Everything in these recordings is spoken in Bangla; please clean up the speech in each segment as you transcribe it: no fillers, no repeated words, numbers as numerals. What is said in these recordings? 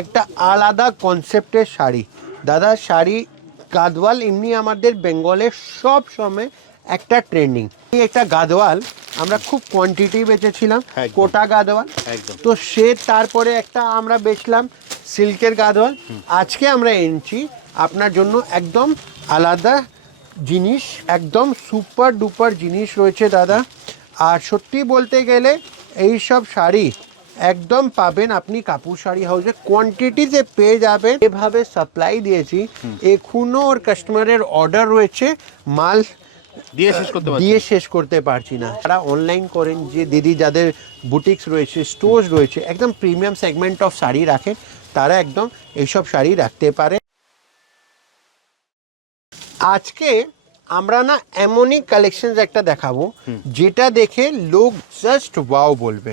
একটা আলাদা কনসেপ্টের শাড়ি। দাদা শাড়ি গাদওয়াল এমনি আমাদের বেঙ্গলের সব সময় একটা ট্রেন্ডিং। একটা গাদওয়াল আমরা খুব কোয়ান্টিটি বেচেছিলাম, কোটা গাদওয়াল। তো সে তারপরে একটা আমরা বেচলাম সিল্কের গাদওয়াল। আজকে আমরা এনেছি আপনার জন্য একদম আলাদা জিনিস, একদম সুপার ডুপার জিনিস রয়েছে দাদা। আর সত্যি বলতে গেলে এই সব শাড়ি একদম পাবেন আপনি কাপুর শাড়ি হাউসে, কোয়ান্টিটিতে পেয়ে যাবেন। এভাবে সাপ্লাই দিয়েছি, এখনো ওর কাস্টমারের অর্ডার রয়েছে, মাল দিয়ে শেষ করতে পারছি না। যারা অনলাইন করেন, যে দিদি যাদের বুটিক্স রয়েছে, স্টোর্স রয়েছে, একদম প্রিমিয়াম সেগমেন্ট অফ শাড়ি রাখেন, তারা একদম এইসব শাড়ি রাখতে পারে। আজকে আমরা না এমনই কালেকশন একটা দেখাবো যেটা দেখে লোক জাস্ট ওয়াও বলবে।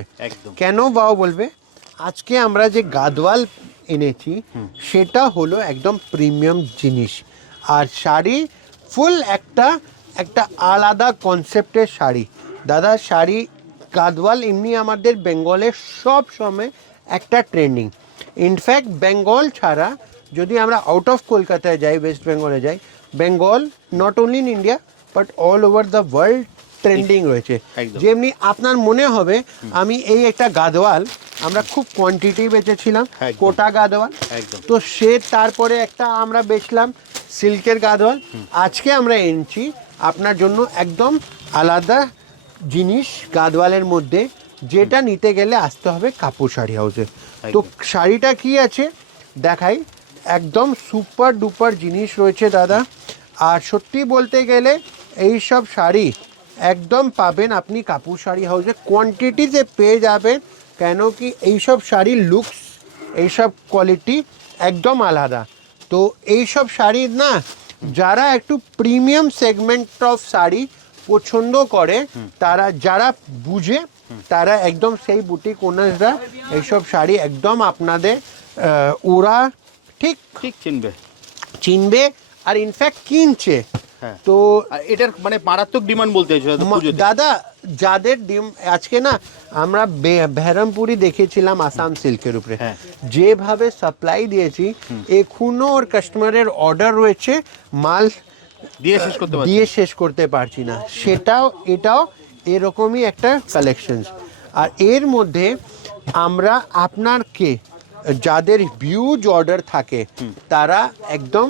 কেন ওয়াও বলবে? আজকে আমরা যে গাদওয়াল এনেছি সেটা হলো একদম প্রিমিয়াম জিনিস, আর শাড়ি ফুল একটা আলাদা কনসেপ্টের শাড়ি। দাদা শাড়ি গাদওয়াল এমনি আমাদের বেঙ্গলের সব সময় একটা ট্রেন্ডিং। ইনফ্যাক্ট বেঙ্গল ছাড়া যদি আমরা আউট অফ কলকাতায় যাই, ওয়েস্ট বেঙ্গলে যাই, Bengal not only in India but all over the world trending রয়েছে। যেমনি আপনার মনে হবে আমি এই একটা গাদওয়াল আমরা খুব কোয়ান্টিটি বেচেছিলাম, কোটা গাদওয়াল। তো সে তারপরে একটা আমরা বেচলাম সিল্কের গাদওয়াল। আজকে আমরা এনেছি আপনার জন্য একদম আলাদা জিনিস গাদওয়ালের মধ্যে, যেটা নিতে গেলে আসতে হবে কাপুর শাড়ি হাউসে। তো শাড়িটা কি আছে দেখাই, একদম সুপার ডুপার জিনিস রয়েছে দাদা। আর সত্যি বলতে গেলে এই সব শাড়ি একদম পাবেন আপনি কাপুর শাড়ি হাউসে, কোয়ান্টিটিতে পেয়ে যাবেন। কেন কি এইসব শাড়ির লুকস, এইসব কোয়ালিটি একদম আলাদা। তো এইসব শাড়ির না, যারা একটু প্রিমিয়াম সেগমেন্ট অফ শাড়ি পছন্দ করে, তারা যারা বুঝে, তারা একদম সেই বুটিক ওনার্সরা এইসব শাড়ি একদম আপনাদের ওরা ঠিক চিনবে আর ইনফ্যাক্ট কিনছে। তো এটার মানে মারাত্মক ডিমান্ড বলতে দাদা, যাদের আজকে না আমরা বেহরমপুরি দেখেছিলাম আসাম সিল্কের উপরে, যেভাবে সাপ্লাই দিয়েছি এখনো ওর কাস্টমারের অর্ডার রয়েছে, মাল দিয়ে শেষ করতে পারছি না। এটাও এরকমই একটা কালেকশন। আর এর মধ্যে আমরা আপনারকে যাদের হিউজ অর্ডার থাকে, তারা একদম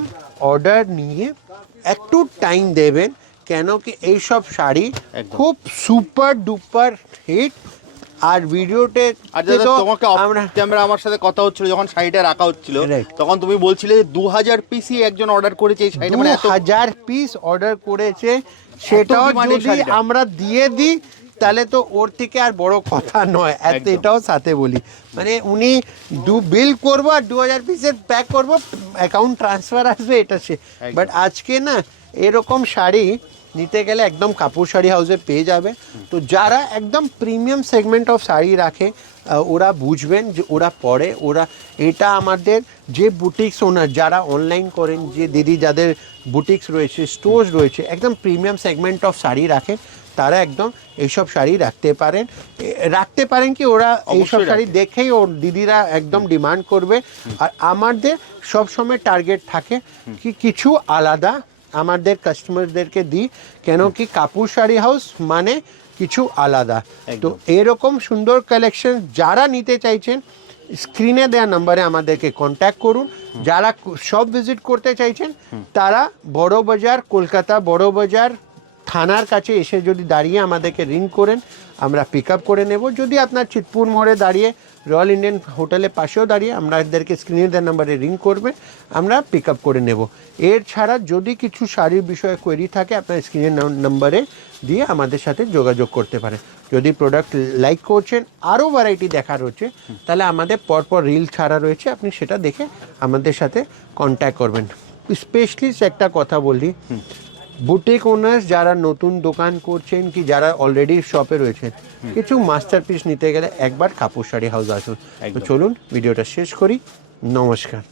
অর্ডার নিয়ে একটু টাইম দেবেন। কেন কি এইসব শাড়ি খুব সুপার ডুপার হিট। আর ভিডিওতে আমার সাথে কথা হচ্ছিল যখন শাড়িটা রাখা হচ্ছিল, তখন তুমি বলছিলে যে 2000 পিসই একজন অর্ডার করেছে এই শাড়িটা, মানে 2000 পিস অর্ডার করেছে। সেটাও যদি আমরা দিয়ে দিই তাহলে তো ওর থেকে আর বড় কথা নয়। এটাও সাথে বলি, মানে উনি বিল করবো আর 2000 পিসের প্যাক করবো, অ্যাকাউন্ট ট্রান্সফার আসবে, এটা সে। বাট আজকে না এরকম শাড়ি নিতে গেলে একদম কাপুর শাড়ি হাউসে পেয়ে যাবে। তো যারা একদম প্রিমিয়াম সেগমেন্ট অফ শাড়ি রাখে, ওরা বুঝবেন যে ওরা পরে ওরা এটা আমাদের যে বুটিক্স ওনার যারা অনলাইন করেন, যে দিদি যাদের বুটিক্স রয়েছে, স্টোর্স রয়েছে, একদম প্রিমিয়াম সেগমেন্ট অফ শাড়ি রাখেন, তারা একদম এইসব শাড়ি রাখতে পারেন কি ওরা এইসব শাড়ি দেখেই ওর দিদিরা একদম ডিমান্ড করবে। আর আমাদের সবসময় টার্গেট থাকে কি কিছু আলাদা আমাদের কাস্টমারদেরকে দিই, কেন কি কাপুর শাড়ি হাউস মানে কিছু আলাদা। তো এরকম সুন্দর কালেকশন যারা নিতে চাইছেন, স্ক্রিনে দেওয়া নাম্বারে আমাদেরকে কন্ট্যাক্ট করুন। যারা সব ভিজিট করতে চাইছেন, তারা বড় বাজার, কলকাতা বড় বাজার থানার কাছে এসে যদি দাঁড়িয়ে আমাদেরকে রিং করেন, আমরা পিক আপ করে নেব। যদি আপনার চিতপুর মোড়ে দাঁড়িয়ে রয়্যাল ইন্ডিয়ান হোটেলের পাশেও দাঁড়িয়ে আমাদেরকে স্ক্রিনে দেওয়া নাম্বারে রিং করবেন, আমরা পিক আপ করে নেব। এর ছাড়া যদি কিছু শাড়ির বিষয়ে কোয়েরি থাকে, আপনার স্ক্রিনের নাম্বারে দিয়ে আমাদের সাথে যোগাযোগ করতে পারেন। যদি প্রোডাক্ট লাইক করছেন, আরও ভ্যারাইটি দেখার হচ্ছে, তাহলে আমাদের পরপর রিল ছাড়া রয়েছে, আপনি সেটা দেখে আমাদের সাথে কন্ট্যাক্ট করবেন। স্পেশালি একটা কথা বলি, বুটিক ওনার্স যারা নতুন দোকান করছেন কি যারা অলরেডি শপে রয়েছেন, কিছু মাস্টারপিস নিতে গেলে একবার কাপুর শাড়ি হাউস আসুন। তো চলুন ভিডিওটা শেষ করি। নমস্কার।